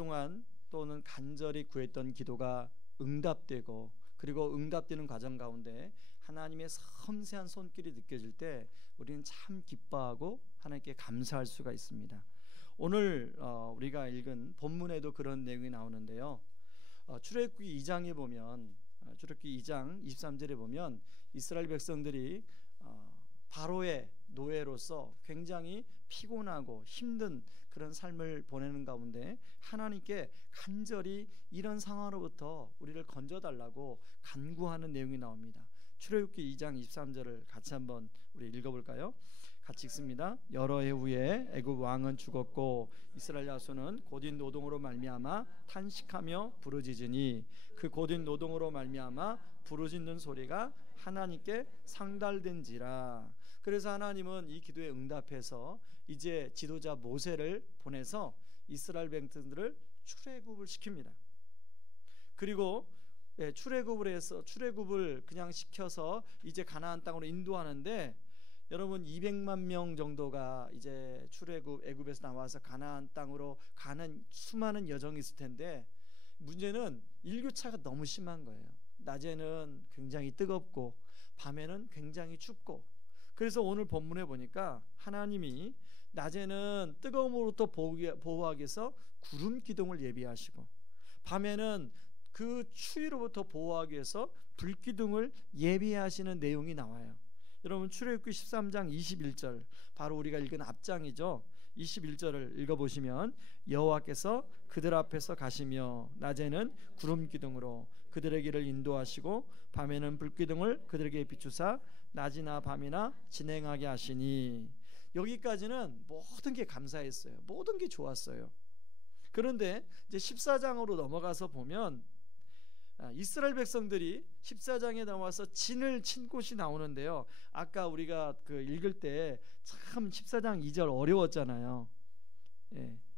오랫동안 또는 간절히 구했던 기도가 응답되고, 그리고 응답되는 과정 가운데 하나님의 섬세한 손길이 느껴질 때 우리는 참 기뻐하고 하나님께 감사할 수가 있습니다. 오늘 우리가 읽은 본문에도 그런 내용이 나오는데요. 출애굽기 2장에 보면, 출애굽기 2장 23절에 보면 이스라엘 백성들이 바로의 노예로서 굉장히 피곤하고 힘든 그런 삶을 보내는 가운데 하나님께 간절히 이런 상황으로부터 우리를 건져달라고 간구하는 내용이 나옵니다. 출애굽기 2장 23절을 같이 한번 우리 읽어볼까요? 같이 읽습니다. 여러 해 후에 애굽 왕은 죽었고 이스라엘 자손은 고된 노동으로 말미암아 탄식하며 부르짖으니 그 고된 노동으로 말미암아 부르짖는 소리가 하나님께 상달된지라. 그래서 하나님은 이 기도에 응답해서 이제 지도자 모세를 보내서 이스라엘 백성들을 출애굽을 시킵니다. 그리고 출애굽을 그냥 시켜서 이제 가나안 땅으로 인도하는데, 여러분 200만 명 정도가 이제 출애굽 애굽에서 나와서 가나안 땅으로 가는 수많은 여정이 있을 텐데, 문제는 일교차가 너무 심한 거예요. 낮에는 굉장히 뜨겁고 밤에는 굉장히 춥고. 그래서 오늘 본문에 보니까 하나님이 낮에는 뜨거움으로부터 보호하기 위해서 구름 기둥을 예비하시고, 밤에는 그 추위로부터 보호하기 위해서 불 기둥을 예비하시는 내용이 나와요. 여러분 출애굽기 13장 21절, 바로 우리가 읽은 앞장이죠. 21절을 읽어보시면 여호와께서 그들 앞에서 가시며 낮에는 구름 기둥으로 그들의 길을 인도하시고 밤에는 불 기둥을 그들에게 비추사 낮이나 밤이나 진행하게 하시니. 여기까지는 모든 게 감사했어요. 모든 게 좋았어요. 그런데 이제 14장으로 넘어가서 보면 이스라엘 백성들이 14장에 나와서 진을 친 곳이 나오는데요. 아까 우리가 그 읽을 때 참 14장 2절 어려웠잖아요.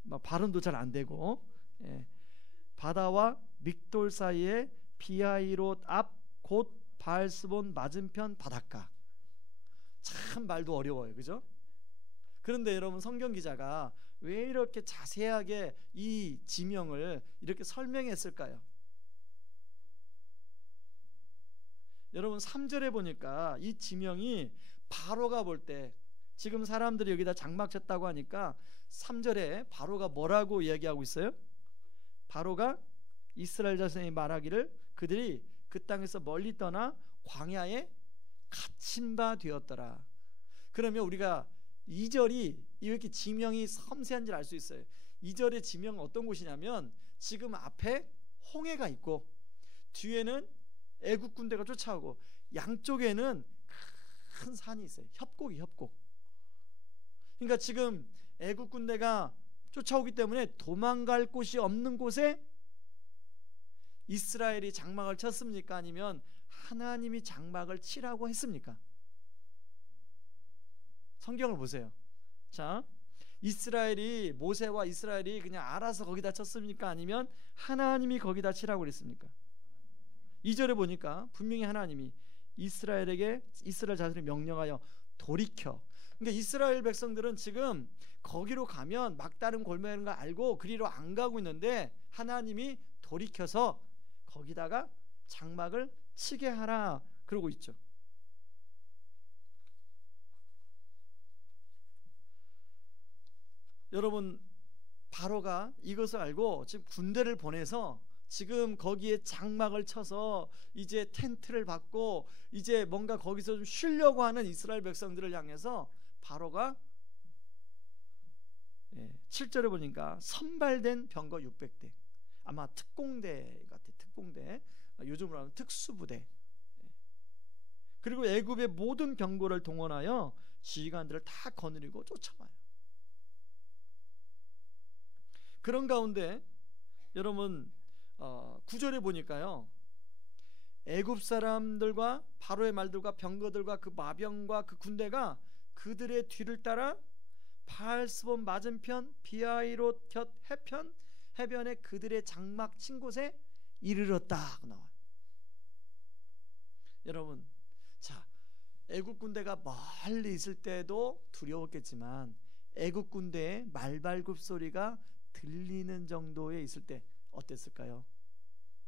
막 발음도 잘 안 되고, 바다와 믹돌 사이에 비하이롯 앞 곧 바알스본 맞은편 바닷가. 참 말도 어려워요, 그죠? 그런데 여러분 성경 기자가 왜 이렇게 자세하게 이 지명을 이렇게 설명했을까요? 여러분 3절에 보니까 이 지명이 바로가 볼 때, 지금 사람들이 여기다 장막 쳤다고 하니까 3절에 바로가 뭐라고 이야기하고 있어요? 바로가 이스라엘 자손이 말하기를 그들이 그 땅에서 멀리 떠나 광야에 갇힌 바 되었더라. 그러면 우리가 2절이 이렇게 지명이 섬세한지를 알 수 있어요. 2절의 지명은 어떤 곳이냐면, 지금 앞에 홍해가 있고 뒤에는 애국 군대가 쫓아오고 양쪽에는 큰 산이 있어요. 협곡. 그러니까 지금 애국 군대가 쫓아오기 때문에 도망갈 곳이 없는 곳에 이스라엘이 장막을 쳤습니까? 아니면 하나님이 장막을 치라고 했습니까? 성경을 보세요. 자, 이스라엘이, 모세와 이스라엘이 그냥 알아서 거기다 쳤습니까? 아니면 하나님이 거기다 치라고 그랬습니까? 2절에 보니까 분명히 하나님이 이스라엘 자손을 명령하여 돌이켜. 그러니까 이스라엘 백성들은 지금 거기로 가면 막다른 골매는 거 알고 그리로 안 가고 있는데, 하나님이 돌이켜서 거기다가 장막을 치게 하라 그러고 있죠. 여러분 바로가 이것을 알고 지금 군대를 보내서 지금 거기에 장막을 쳐서 이제 텐트를 받고 이제 뭔가 거기서 좀 쉬려고 하는 이스라엘 백성들을 향해서 바로가 7절에 보니까 선발된 병거 600대, 아마 특공대 같아. 특공대, 요즘으로 하면 특수부대, 그리고 애굽의 모든 병거를 동원하여 지휘관들을 다 거느리고 쫓아와요. 그런 가운데 여러분 9절에 보니까요, 애굽 사람들과 바로의 말들과 병거들과 그 마병과 그 군대가 그들의 뒤를 따라 바알스본 맞은편 비하이롯 곁 해변에 그들의 장막 친 곳에 이르렀다고 나와요. 여러분, 자, 애굽 군대가 멀리 있을 때도 두려웠겠지만 애굽 군대의 말발굽 소리가 들리는 정도에 있을 때 어땠을까요?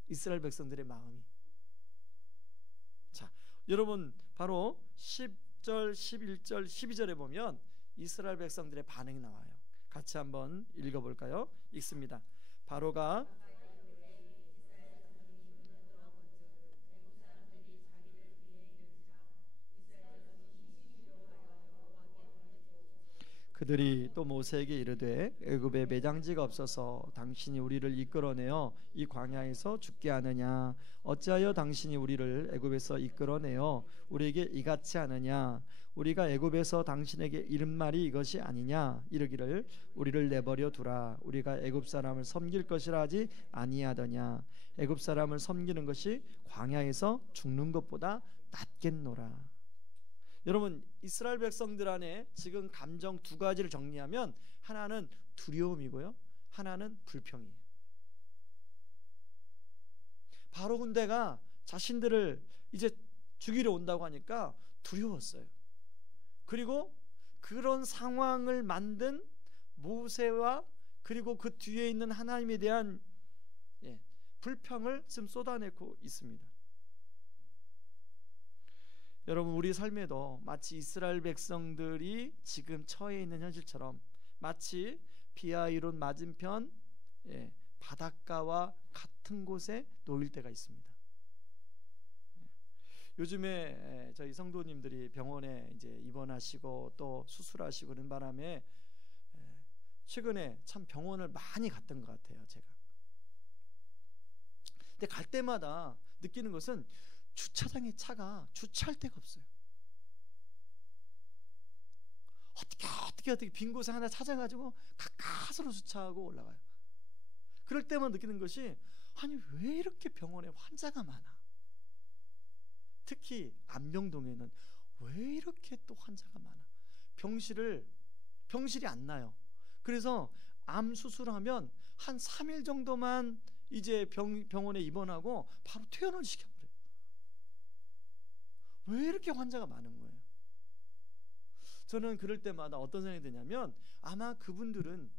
이스라엘 백성들의 마음이. 자, 여러분 바로 10절, 11절, 12절에 보면 이스라엘 백성들의 반응이 나와요. 같이 한번 읽어볼까요? 읽습니다. 바로가 그들이 또 모세에게 이르되 애굽에 매장지가 없어서 당신이 우리를 이끌어내어 이 광야에서 죽게 하느냐? 어찌하여 당신이 우리를 애굽에서 이끌어내어 우리에게 이같이 하느냐? 우리가 애굽에서 당신에게 이른 말이 이것이 아니냐? 이르기를 우리를 내버려 두라. 우리가 애굽 사람을 섬길 것이라 하지 아니하더냐? 애굽 사람을 섬기는 것이 광야에서 죽는 것보다 낫겠노라. 여러분, 이스라엘 백성들 안에 지금 감정 두 가지를 정리하면 하나는 두려움이고요, 하나는 불평이에요. 바로 군대가 자신들을 이제 죽이러 온다고 하니까 두려웠어요. 그리고 그런 상황을 만든 모세와 그리고 그 뒤에 있는 하나님에 대한 불평을 지금 쏟아내고 있습니다. 여러분, 우리 삶에도 마치 이스라엘 백성들이 지금 처해 있는 현실처럼 마치 비아이론 맞은편 바닷가와 같은 곳에 놓일 때가 있습니다. 요즘에 저희 성도님들이 병원에 이제 입원하시고 또 수술하시고 그런 바람에 최근에 참 병원을 많이 갔던 것 같아요, 제가. 근데 갈 때마다 느끼는 것은 주차장에 차가 주차할 데가 없어요. 어떻게 빈 곳에 하나 찾아가지고 가까스로 주차하고 올라가요. 그럴 때만 느끼는 것이, 아니 왜 이렇게 병원에 환자가 많아? 특히 안명동에는 왜 이렇게 또 환자가 많아? 병실이 안 나요. 그래서 암 수술하면 한 3일 정도만 이제 병원에 입원하고 바로 퇴원을 시켜버려요. 왜 이렇게 환자가 많은 거예요? 저는 그럴 때마다 어떤 생각이 드냐면, 아마 그분들은,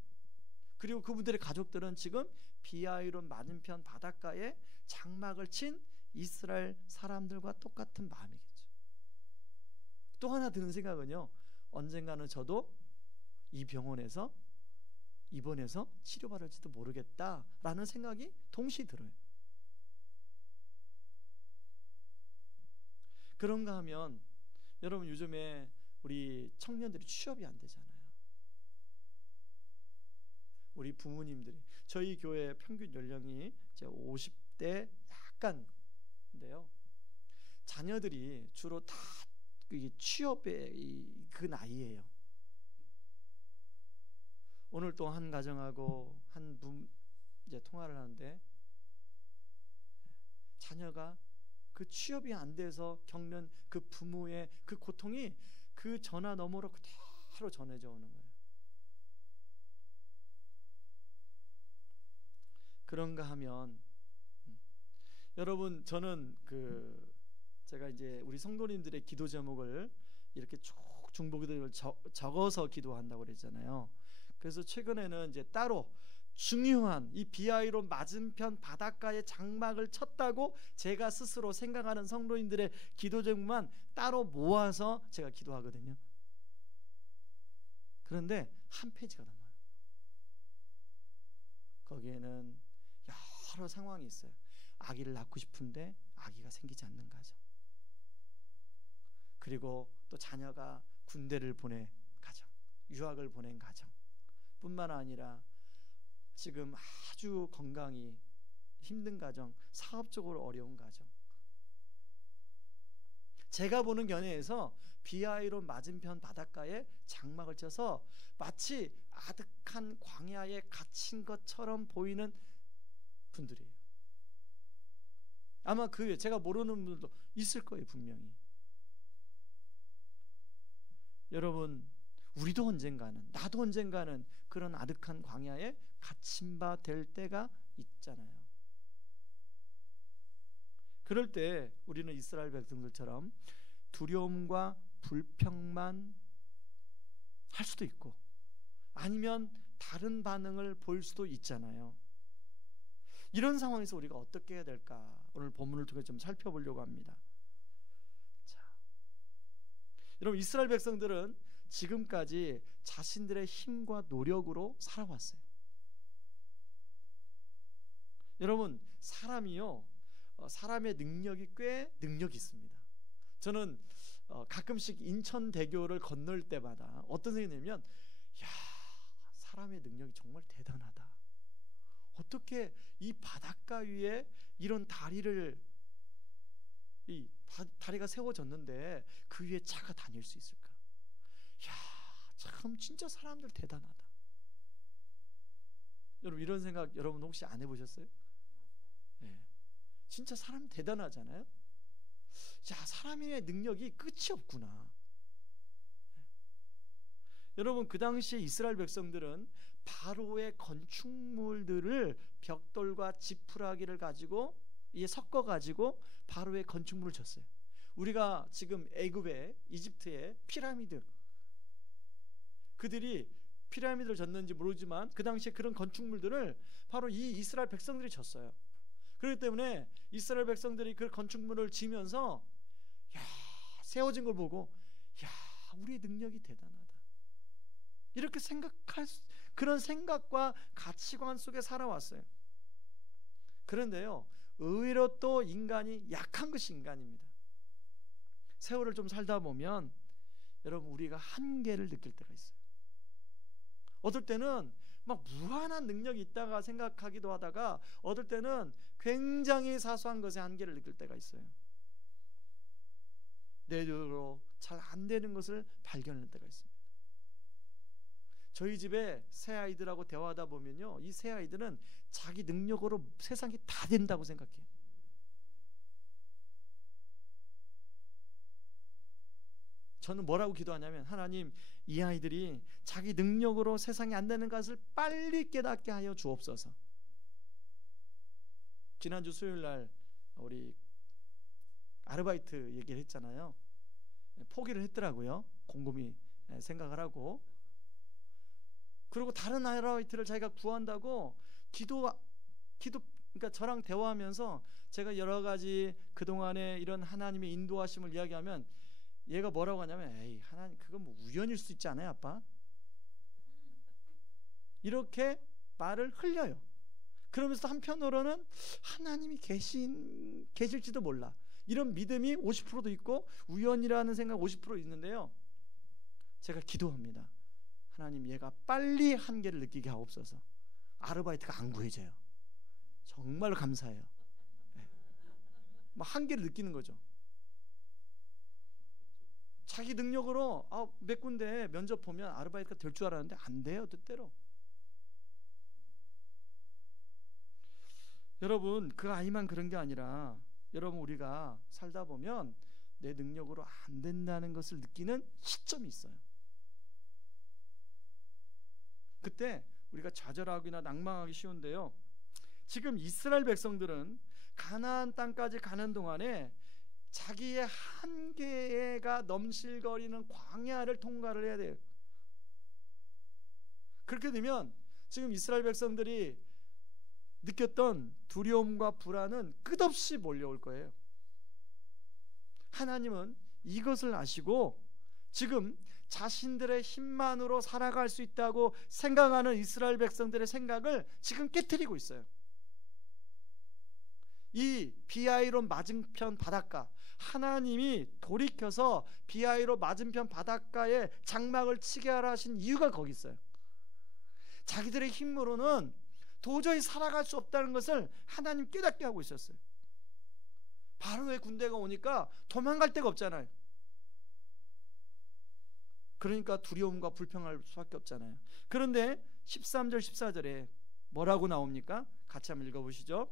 그리고 그분들의 가족들은 지금 비아이론 맞은편 바닷가에 장막을 친 이스라엘 사람들과 똑같은 마음이겠죠. 또 하나 드는 생각은요, 언젠가는 저도 이 병원에서 입원해서 치료받을지도 모르겠다라는 생각이 동시에 들어요. 그런가 하면 여러분, 요즘에 우리 청년들이 취업이 안 되잖아요. 우리 부모님들이, 저희 교회 평균 연령이 이제 50대 약간인데요, 자녀들이 주로 다 취업의 그 나이예요. 오늘 또 한 가정하고 한 분 이제 통화를 하는데, 자녀가 그 취업이 안 돼서 겪는 그 부모의 그 고통이 그 전화 너머로 그대로 전해져 오는 거예요. 그런가 하면 여러분, 저는 제가 이제 우리 성도님들의 기도 제목을 이렇게 쭉 중보기도를 적어서 기도한다고 그랬잖아요. 그래서 최근에는 이제 따로 중요한 이 비아이론 맞은편 바닷가에 장막을 쳤다고 제가 스스로 생각하는 성도님들의 기도 제목만 따로 모아서 제가 기도하거든요. 그런데 한 페이지가 넘어요. 거기에는 여러 상황이 있어요. 아기를 낳고 싶은데 아기가 생기지 않는 가정, 그리고 또 자녀가 군대를 보낸 가정, 유학을 보낸 가정 뿐만 아니라 지금 아주 건강이 힘든 가정, 사업적으로 어려운 가정. 제가 보는 견해에서 비아이론 맞은편 바닷가에 장막을 쳐서 마치 아득한 광야에 갇힌 것처럼 보이는 분들이에요. 아마 그 외에 제가 모르는 분들도 있을 거예요, 분명히. 여러분, 우리도 언젠가는, 나도 언젠가는 그런 아득한 광야에 갇힌 바 될 때가 있잖아요. 그럴 때 우리는 이스라엘 백성들처럼 두려움과 불평만 할 수도 있고, 아니면 다른 반응을 보일 수도 있잖아요. 이런 상황에서 우리가 어떻게 해야 될까? 오늘 본문을 통해 좀 살펴보려고 합니다. 자, 여러분, 이스라엘 백성들은 지금까지 자신들의 힘과 노력으로 살아왔어요. 여러분, 사람이요, 사람의 능력이 꽤 능력이 있습니다. 저는 가끔씩 인천대교를 건널 때마다 어떤 생각이 들냐면, 야, 사람의 능력이 정말 대단하다. 어떻게 이 바닷가 위에 이런 다리가 세워졌는데 그 위에 차가 다닐 수 있을까? 야, 참 진짜 사람들 대단하다. 여러분, 이런 생각 여러분 혹시 안 해보셨어요? 네. 진짜 사람 대단하잖아요. 야, 사람의 능력이 끝이 없구나. 여러분, 그 당시에 이스라엘 백성들은 바로의 건축물들을 벽돌과 지푸라기를 가지고 섞어 가지고 바로의 건축물을 졌어요. 우리가 지금 애굽의 이집트의 피라미드, 그들이 피라미드를 졌는지 모르지만 그 당시에 그런 건축물들을 바로 이 이스라엘 백성들이 졌어요. 그렇기 때문에 이스라엘 백성들이 그 건축물을 지면서 야, 세워진 걸 보고 야, 우리의 능력이 대단하다. 이렇게 그런 생각과 가치관 속에 살아왔어요. 그런데요, 의외로 또 인간이 약한 것이 인간입니다. 세월을 좀 살다 보면 여러분, 우리가 한계를 느낄 때가 있어요. 어떨 때는 막 무한한 능력이 있다가 생각하기도 하다가 어떨 때는 굉장히 사소한 것에 한계를 느낄 때가 있어요. 내 눈으로 잘 안 되는 것을 발견할 때가 있습니다. 저희 집에 새 아이들하고 대화하다 보면요, 이 새 아이들은 자기 능력으로 세상이 다 된다고 생각해요. 저는 뭐라고 기도하냐면, 하나님, 이 아이들이 자기 능력으로 세상에 안 되는 것을 빨리 깨닫게 하여 주옵소서. 지난주 수요일날 우리 아르바이트 얘기를 했잖아요. 포기를 했더라고요. 곰곰이 생각을 하고. 그리고 다른 아르바이트를 자기가 구한다고 그러니까 저랑 대화하면서 제가 여러 가지 그동안에 이런 하나님의 인도하심을 이야기하면 얘가 뭐라고 하냐면, 에이, 하나님, 그건 뭐 우연일 수 있지 않아요, 아빠? 이렇게 말을 흘려요. 그러면서 한편으로는 하나님이 계실지도 몰라, 이런 믿음이 50%도 있고 우연이라는 생각 50% 있는데요, 제가 기도합니다. 하나님, 얘가 빨리 한계를 느끼게 하옵소서. 아르바이트가 안 구해져요. 정말 감사해요. 네. 막 한계를 느끼는 거죠. 자기 능력으로 몇 군데 면접 보면 아르바이트가 될 줄 알았는데 안 돼요, 뜻대로. 여러분, 그 아이만 그런 게 아니라 여러분, 우리가 살다 보면 내 능력으로 안 된다는 것을 느끼는 시점이 있어요. 그때 우리가 좌절하기나 낭망하기 쉬운데요, 지금 이스라엘 백성들은 가나안 땅까지 가는 동안에 자기의 한계가 넘실거리는 광야를 통과를 해야 돼요. 그렇게 되면 지금 이스라엘 백성들이 느꼈던 두려움과 불안은 끝없이 몰려올 거예요. 하나님은 이것을 아시고 지금 자신들의 힘만으로 살아갈 수 있다고 생각하는 이스라엘 백성들의 생각을 지금 깨트리고 있어요. 이 비아이론 맞은편 바닷가, 하나님이 돌이켜서 비아이로 맞은편 바닷가에 장막을 치게 하라 하신 이유가 거기 있어요. 자기들의 힘으로는 도저히 살아갈 수 없다는 것을 하나님 깨닫게 하고 있었어요. 바로의 군대가 오니까 도망갈 데가 없잖아요. 그러니까 두려움과 불평할 수밖에 없잖아요. 그런데 13절 14절에 뭐라고 나옵니까? 같이 한번 읽어보시죠.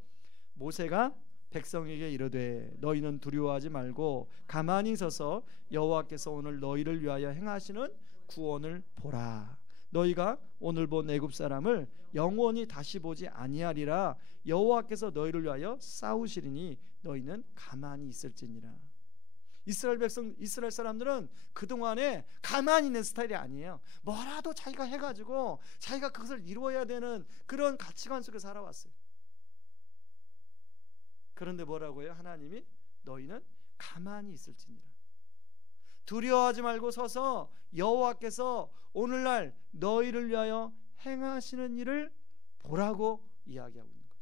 모세가 백성에게 이르되 너희는 두려워하지 말고 가만히 서서 여호와께서 오늘 너희를 위하여 행하시는 구원을 보라. 너희가 오늘 본 애굽 사람을 영원히 다시 보지 아니하리라. 여호와께서 너희를 위하여 싸우시리니 너희는 가만히 있을지니라. 이스라엘 사람들은 그동안에 가만히 있는 스타일이 아니에요. 뭐라도 자기가 해가지고 자기가 그것을 이루어야 되는 그런 가치관 속에 살아왔어요. 그런데 뭐라고 해요? 하나님이 너희는 가만히 있을지니라. 두려워하지 말고 서서 여호와께서 오늘날 너희를 위하여 행하시는 일을 보라고 이야기하고 있는 거죠.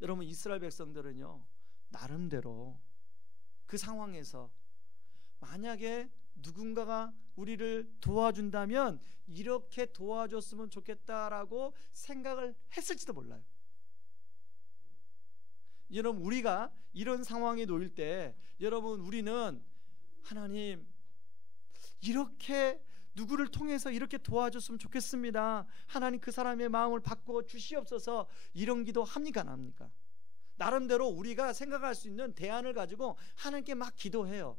여러분, 이스라엘 백성들은요, 나름대로 그 상황에서 만약에 누군가가 우리를 도와준다면 이렇게 도와줬으면 좋겠다라고 생각을 했을지도 몰라요. 여러분, 우리가 이런 상황에 놓일 때 여러분, 우리는 하나님 이렇게 누구를 통해서 이렇게 도와줬으면 좋겠습니다. 하나님 그 사람의 마음을 바꿔 주시옵소서, 이런 기도 합니까, 안 합니까? 나름대로 우리가 생각할 수 있는 대안을 가지고 하나님께 막 기도해요.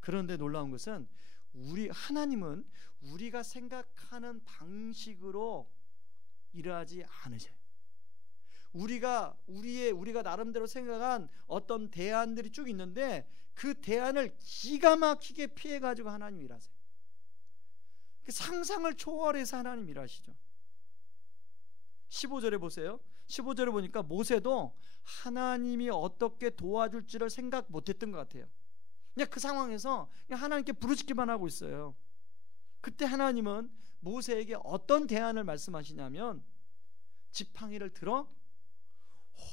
그런데 놀라운 것은 하나님은 우리가 생각하는 방식으로 일하지 않으셔요. 우리가 나름대로 생각한 어떤 대안들이 쭉 있는데 그 대안을 기가 막히게 피해가지고 하나님 일하세요. 상상을 초월해서 하나님 일하시죠. 15절에 보세요. 15절에 보니까 모세도 하나님이 어떻게 도와줄지를 생각 못했던 것 같아요. 그냥 그 상황에서 그냥 하나님께 부르짖기만 하고 있어요. 그때 하나님은 모세에게 어떤 대안을 말씀하시냐면 지팡이를 들어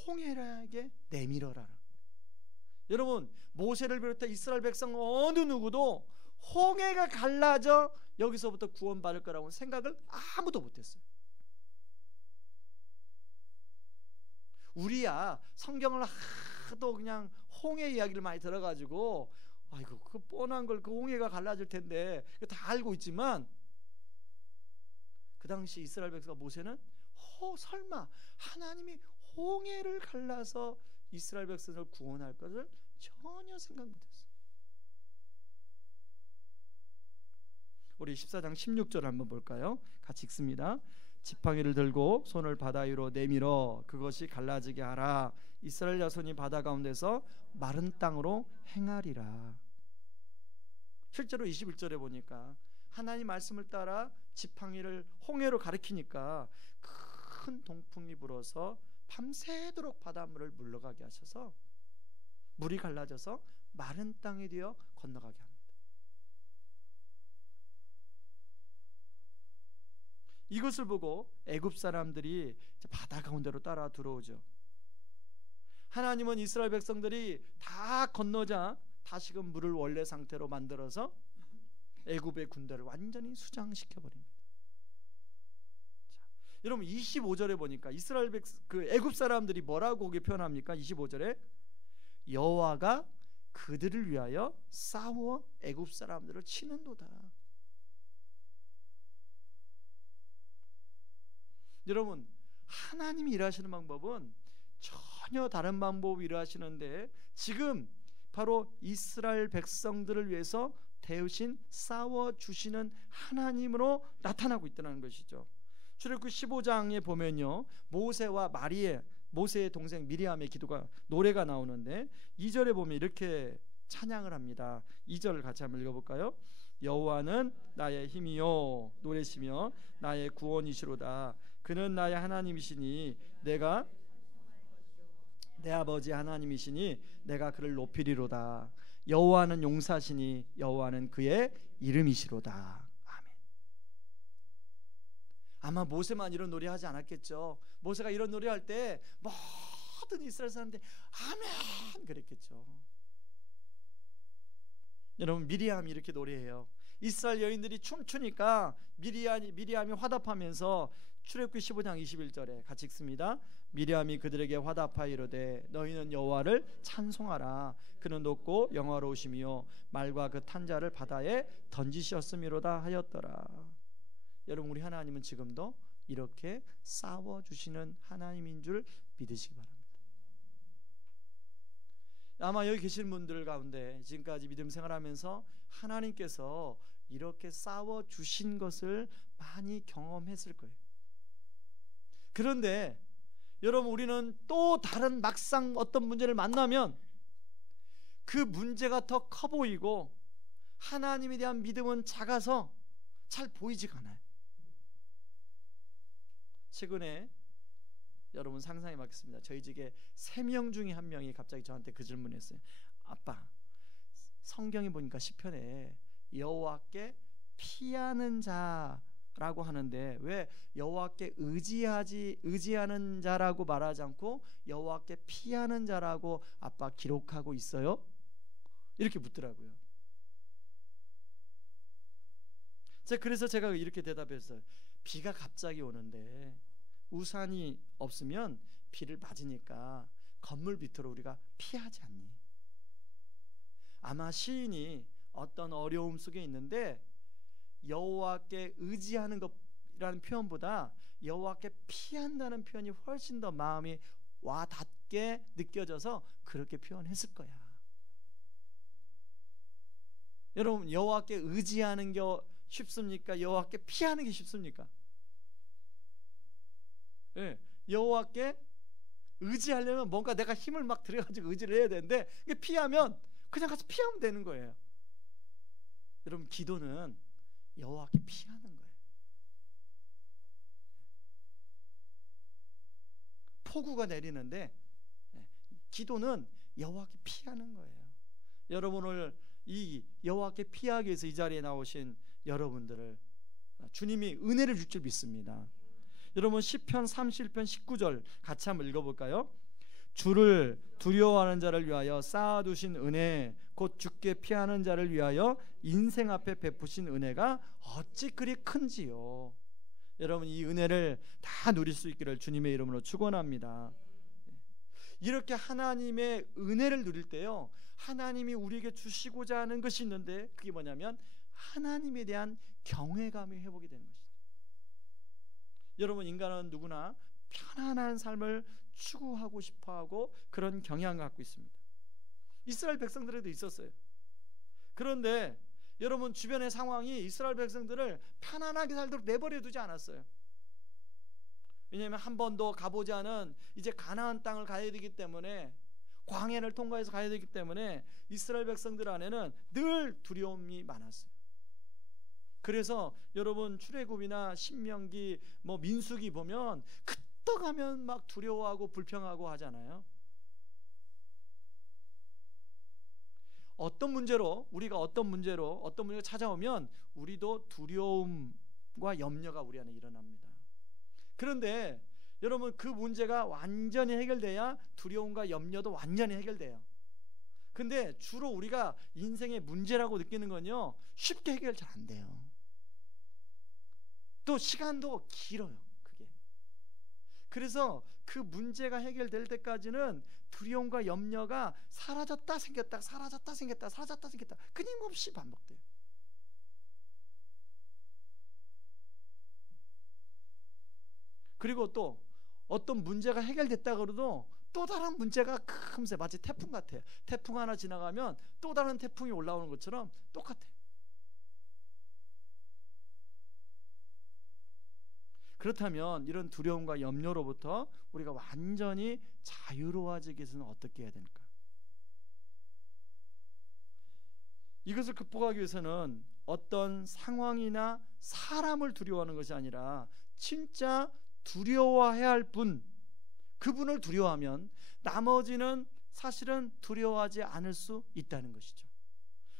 홍해에게 내밀어라. 여러분, 모세를 비롯해 이스라엘 백성 어느 누구도 홍해가 갈라져 여기서부터 구원받을 거라고 생각을 아무도 못했어요. 우리야 성경을 하도 그냥 홍해 이야기를 많이 들어가지고 아이고 그 뻔한 걸 그 홍해가 갈라질 텐데 다 알고 있지만 그 당시 이스라엘 백성 모세는 설마 하나님이 홍해를 갈라서 이스라엘 백성을 구원할 것을 전혀 생각 못했어요. 우리 14장 16절 한번 볼까요? 같이 읽습니다. 지팡이를 들고 손을 바다 위로 내밀어 그것이 갈라지게 하라. 이스라엘 자손이 바다 가운데서 마른 땅으로 행하리라. 실제로 21절에 보니까 하나님 말씀을 따라 지팡이를 홍해로 가리키니까 큰 동풍이 불어서 밤새도록 바닷물을 물러가게 하셔서 물이 갈라져서 마른 땅이 되어 건너가게 합니다. 이것을 보고 애굽 사람들이 바다 가운데로 따라 들어오죠. 하나님은 이스라엘 백성들이 다 건너자 다시금 물을 원래 상태로 만들어서 애굽의 군대를 완전히 수장시켜 버립니다. 여러분 25절에 보니까 이스라엘 애굽 사람들이 뭐라고 거기 표현합니까? 25절에 여호와가 그들을 위하여 싸워 애굽 사람들을 치는도다. 여러분, 하나님이 일하시는 방법은 전혀 다른 방법으로 일하시는데 지금 바로 이스라엘 백성들을 위해서 대신 싸워주시는 하나님으로 나타나고 있다는 것이죠. 출애굽기 15장에 보면요, 모세의 동생 미리암의 노래가 나오는데 2절에 보면 이렇게 찬양을 합니다. 2절을 같이 한번 읽어볼까요? 여호와는 나의 힘이요 노래시며 나의 구원이시로다. 그는 나의 하나님이시니 내 아버지 하나님이시니 내가 그를 높이리로다. 여호와는 용사시니 여호와는 그의 이름이시로다. 아멘. 아마 모세만 이런 노래하지 않았겠죠. 모세가 이런 노래할 때 모든 이스라엘 사람들이 아멘 그랬겠죠. 여러분, 미리암이 이렇게 노래해요. 이스라엘 여인들이 춤추니까 미리암이 화답하면서 출애굽기 15장 21절에 같이 읽습니다. 미리암이 그들에게 화답하여 이르되 너희는 여호와를 찬송하라. 그는 높고 영화로우시며 말과 그 탄자를 바다에 던지셨음이로다 하였더라. 여러분, 우리 하나님은 지금도 이렇게 싸워주시는 하나님인 줄 믿으시기 바랍니다. 아마 여기 계신 분들 가운데 지금까지 믿음 생활하면서 하나님께서 이렇게 싸워주신 것을 많이 경험했을 거예요. 그런데 여러분, 우리는 또 다른 막상 어떤 문제를 만나면 그 문제가 더 커 보이고 하나님에 대한 믿음은 작아서 잘 보이지가 않아요. 최근에 여러분 상상해 봤습니다. 저희 집에 3명 중에 1명이 갑자기 저한테 그 질문을 했어요. 아빠, 성경에 보니까 시편에 여호와께 피하는 자라고 하는데 왜 여호와께 의지하는 자라고 말하지 않고 여호와께 피하는 자라고 아빠 기록하고 있어요? 이렇게 묻더라고요. 그래서 제가 이렇게 대답했어요. 비가 갑자기 오는데 우산이 없으면 비를 맞으니까 건물 밑으로 우리가 피하지 않니? 아마 시인이 어떤 어려움 속에 있는데 여호와께 의지하는 것이라는 표현보다 여호와께 피한다는 표현이 훨씬 더 마음이 와닿게 느껴져서 그렇게 표현했을 거야. 여러분, 여호와께 의지하는 게 쉽습니까? 여호와께 피하는 게 쉽습니까? 예, 여호와께 의지하려면 뭔가 내가 힘을 막 들여가지고 의지를 해야 되는데 피하면 그냥 가서 피하면 되는 거예요. 여러분, 기도는 여호와께 피하는 거예요. 폭우가 내리는데 기도는 여호와께 피하는 거예요. 여러분, 오늘 이 여호와께 피하기 위해서 이 자리에 나오신 여러분들을 주님이 은혜를 줄 줄 믿습니다. 여러분, 시편 31편 19절 같이 한번 읽어볼까요? 주를 두려워하는 자를 위하여 쌓아두신 은혜, 곧 주께 피하는 자를 위하여 인생 앞에 베푸신 은혜가 어찌 그리 큰지요. 여러분, 이 은혜를 다 누릴 수 있기를 주님의 이름으로 축원합니다. 이렇게 하나님의 은혜를 누릴 때요, 하나님이 우리에게 주시고자 하는 것이 있는데 그게 뭐냐면 하나님에 대한 경외감이 회복이 되는 것이죠. 여러분, 인간은 누구나 편안한 삶을 추구하고 싶어하고 그런 경향을 갖고 있습니다. 이스라엘 백성들에도 있었어요. 그런데 여러분, 주변의 상황이 이스라엘 백성들을 편안하게 살도록 내버려 두지 않았어요. 왜냐하면 한 번도 가보지 않은 이제 가나안 땅을 가야 되기 때문에, 광야를 통과해서 가야 되기 때문에 이스라엘 백성들 안에는 늘 두려움이 많았어요. 그래서 여러분, 출애굽이나 신명기, 민수기 보면 그때 가면 막 두려워하고 불평하고 하잖아요. 우리가 어떤 문제가 찾아오면 우리도 두려움과 염려가 우리 안에 일어납니다. 그런데 여러분, 그 문제가 완전히 해결돼야 두려움과 염려도 완전히 해결돼요. 근데 주로 우리가 인생의 문제라고 느끼는 건요, 쉽게 해결 잘 안 돼요. 또 시간도 길어요, 그게. 그래서 그 문제가 해결될 때까지는 두려움과 염려가 사라졌다 생겼다, 사라졌다 생겼다, 사라졌다 생겼다 끊임없이 반복돼요. 그리고 또 어떤 문제가 해결됐다 그래도 또 다른 문제가 금세, 마치 태풍 같아요. 태풍 하나 지나가면 또 다른 태풍이 올라오는 것처럼 똑같아요. 그렇다면 이런 두려움과 염려로부터 우리가 완전히 자유로워지기 위해서는 어떻게 해야 됩니까? 이것을 극복하기 위해서는 어떤 상황이나 사람을 두려워하는 것이 아니라 진짜 두려워해야 할 분, 그분을 두려워하면 나머지는 사실은 두려워하지 않을 수 있다는 것이죠.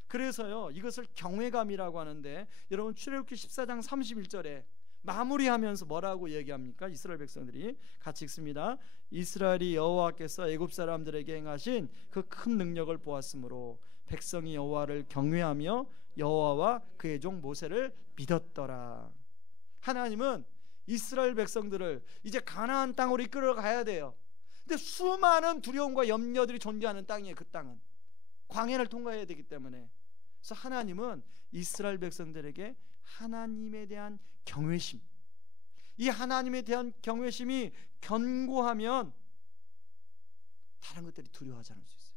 그래서요, 이것을 경외감이라고 하는데, 여러분, 출애굽기 14장 31절에 마무리하면서 뭐라고 얘기합니까? 이스라엘 백성들이 같이 읽습니다. 이스라엘이 여호와께서 애굽 사람들에게 행하신 그 큰 능력을 보았으므로 백성이 여호와를 경외하며 여호와와 그의 종 모세를 믿었더라. 하나님은 이스라엘 백성들을 이제 가나안 땅으로 이끌어 가야 돼요. 근데 수많은 두려움과 염려들이 존재하는 땅이에요. 그 땅은 광야를 통과해야 되기 때문에. 그래서 하나님은 이스라엘 백성들에게 하나님에 대한 경외심, 이 하나님에 대한 경외심이 견고하면 다른 것들이 두려워하지 않을 수 있어요.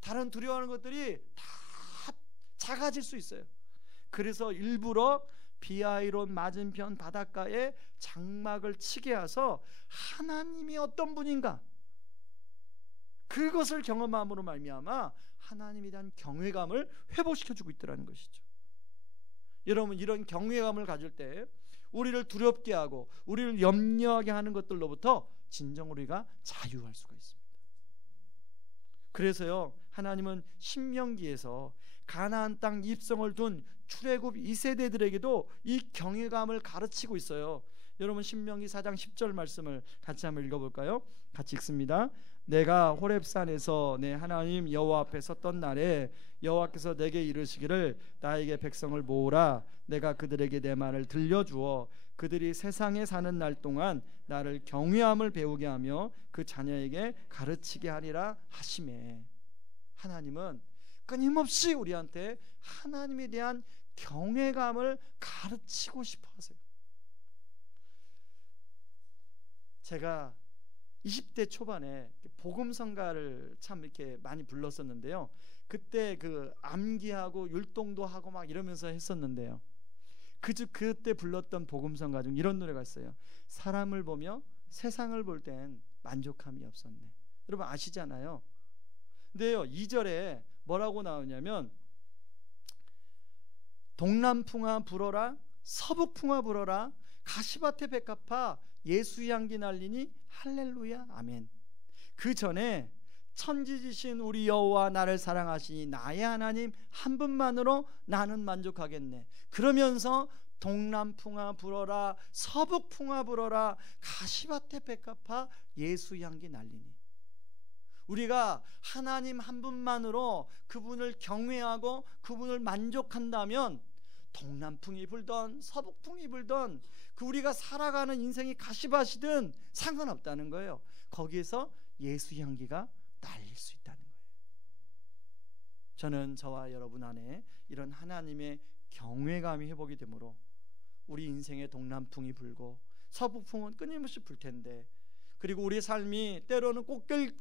다른 두려워하는 것들이 다 작아질 수 있어요. 그래서 일부러 비아이론 맞은편 바닷가에 장막을 치게 하셔서 하나님이 어떤 분인가, 그것을 경험함으로 말미암아 하나님에 대한 경외감을 회복시켜주고 있더라는 것이죠. 여러분, 이런 경외감을 가질 때 우리를 두렵게 하고 우리를 염려하게 하는 것들로부터 진정 우리가 자유할 수가 있습니다. 그래서요, 하나님은 신명기에서 가나안 땅 입성을 둔 출애굽 2세대들에게도 이 경외감을 가르치고 있어요. 여러분, 신명기 4장 10절 말씀을 같이 한번 읽어볼까요? 같이 읽습니다. 내가 호렙산에서 내 하나님 여호와 앞에 섰던 날에 여호와께서 내게 이르시기를 나에게 백성을 모으라. 내가 그들에게 내 말을 들려주어 그들이 세상에 사는 날 동안 나를 경외함을 배우게 하며 그 자녀에게 가르치게 하리라 하시매. 하나님은 끊임없이 우리한테 하나님에 대한 경외감을 가르치고 싶어 하세요. 제가 20대 초반에 복음성가를 참 이렇게 많이 불렀었는데요. 그때 그 암기하고 율동도 하고 막 이러면서 했었는데요. 그때 불렀던 복음성가 중 이런 노래가 있어요. 사람을 보며 세상을 볼 땐 만족함이 없었네. 여러분 아시잖아요. 근데요, 2절에 뭐라고 나오냐면 동남풍아 불어라, 서북풍아 불어라, 가시밭에 백합화 예수 향기 날리니 할렐루야 아멘. 그 전에 천지지신 우리 여호와 나를 사랑하시니 나의 하나님 한 분만으로 나는 만족하겠네. 그러면서 동남풍아 불어라, 서북풍아 불어라, 가시밭에 백합화 예수 향기 날리니. 우리가 하나님 한 분만으로 그분을 경외하고 그분을 만족한다면 동남풍이 불던 서북풍이 불던 그 우리가 살아가는 인생이 가시밭이든 상관없다는 거예요. 거기에서 예수 향기가 날릴 수 있다는 거예요. 저는 저와 여러분 안에 이런 하나님의 경외감이 회복이 되므로 우리 인생에 동남풍이 불고 서북풍은 끊임없이 불 텐데, 그리고 우리 삶이 때로는 꽃길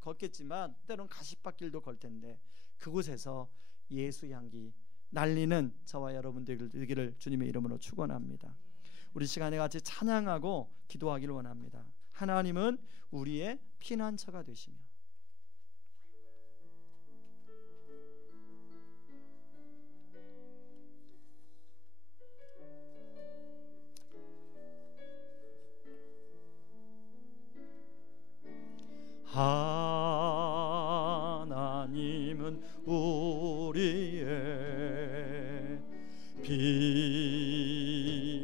걷겠지만 때로는 가시밭길도 걸 텐데 그곳에서 예수 향기 날리는 저와 여러분들 되기를 주님의 이름으로 축원합니다. 우리 시간에 같이 찬양하고 기도하기를 원합니다. 하나님은 우리의 피난처가 되시며 하나님은 우리의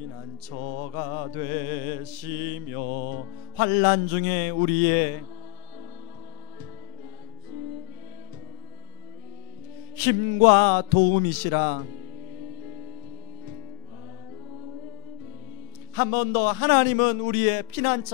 피난처가 되시며 환난 중에 우리의 힘과 도움이시라. 한 번 더, 하나님은 우리의 피난처